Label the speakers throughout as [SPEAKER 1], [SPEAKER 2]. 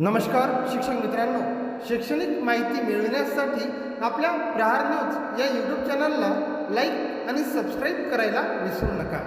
[SPEAKER 1] नमस्कार, शिक्षक मित्रांनो. शैक्षणिक माहिती मिळविण्यासाठी आपल्या प्रहार न्यूज़ या यूट्यूब चॅनलला लाईक आणि सबस्क्राईब करायला विसरू नका.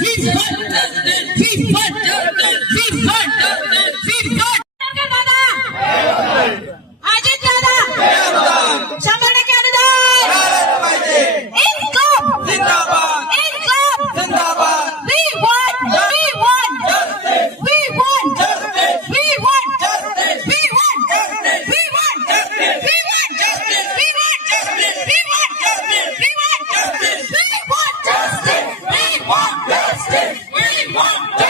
[SPEAKER 2] He's butt, he's butt, he's butt. Justice, we want justice,